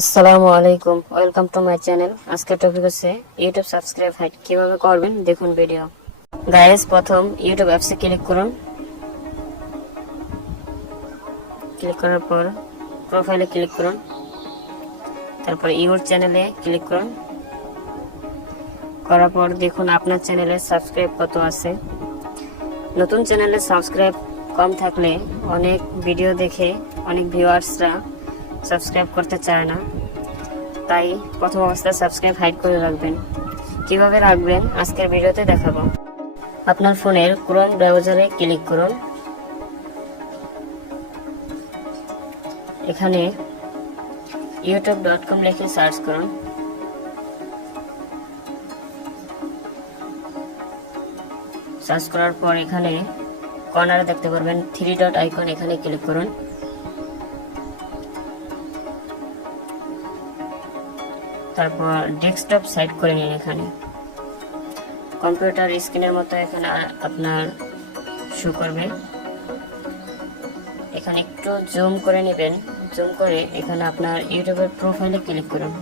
আসসালামু আলাইকুম, welcome to my channel. আজকের টপিক হচ্ছে ইউটিউব সাবস্ক্রাইব হাইড কিভাবে করবেন, দেখুন ভিডিও। গাইস, প্রথম ইউটিউব অ্যাপসে ক্লিক করুন। ক্লিক করার পর প্রোফাইলে ক্লিক করুন, তারপর ইউর চ্যানেলে ক্লিক করুন। করার পর দেখুন আপনার চ্যানেলে সাবস্ক্রাইব কত আছে। নতুন চ্যানেলে সাবস্ক্রাইব কম থাকলে অনেক ভিডিও দেখে অনেক ভিউয়ার্সরা সাবস্ক্রাইব করতে চায় না, তাই প্রথম অবস্থায় সাবস্ক্রাইব হাইড করে রাখবেন। কিভাবে রাখবেন আজকের ভিডিওতে দেখাবো। আপনার ফোনের ক্রোম ব্রাউজারে ক্লিক করুন। এখানে youtube.com লিখে সার্চ করুন। সার্চ করার পর এখানে কর্নারে দেখতে পারবেন 3 ডট আইকন, এখানে ক্লিক করুন। তারপর ডেস্কটপ সাইড করে নিন। এখানে কম্পিউটার স্ক্রিনের মতো এখানে আপনার শো করবে। এখানে একটু জুম করে নেবেন। জুম করে এখানে আপনার ইউটিউবের প্রোফাইলে ক্লিক করুন।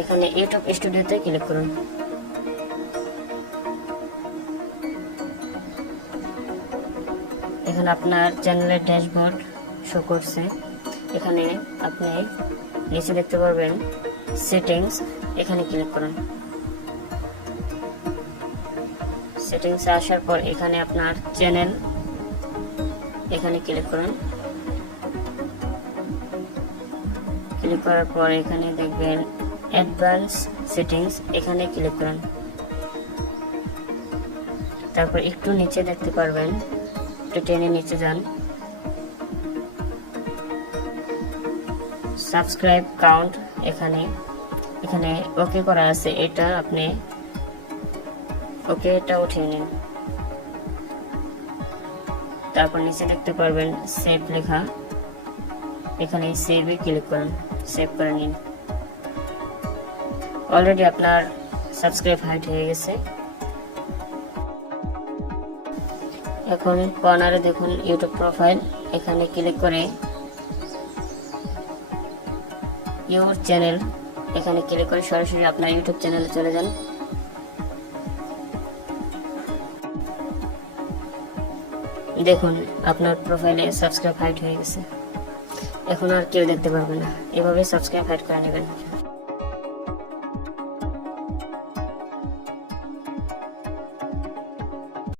এখানে ইউটিউব স্টুডিওতে ক্লিক করুন। এখানে আপনার চ্যানেলের ড্যাশবোর্ড শো করছে। এখানে আপনি নিচে দেখতে পারবেন সেটিংস, এখানে ক্লিক করুন। সেটিংসে আসার পর এখানে আপনার চ্যানেল, এখানে ক্লিক করুন। ক্লিক করার পর এখানে দেখবেন অ্যাডভান্স সেটিংস, এখানে ক্লিক করুন। তারপর একটু নিচে দেখতে পারবেন, একটু টেনে নিচে যান, সাবস্ক্রাইব কাউন্ট, এখানে ওকে করা আছে, এটা আপনি ওকে এটা উঠিয়ে নিন। তারপর নিচে দেখতে পারবেন সেভ লেখা, এখানে সেভে ক্লিক করুন, সেভ করে নিন। অলরেডি আপনার সাবস্ক্রাইব হাইড হয়ে গেছে। এখন কর্নারে দেখুন ইউটিউব প্রোফাইল, এখানে ক্লিক করে ইউর চ্যানেল, এখানে ক্লিক করে সরাসরি আপনার ইউটিউব চ্যানেলে চলে যান। দেখুন আপনার প্রোফাইলে সাবস্ক্রাইব হাইড হয়ে গেছে। এখন আর কেউ দেখতে পারবে না। এভাবে সাবস্ক্রাইব হাইড করে নেবেন।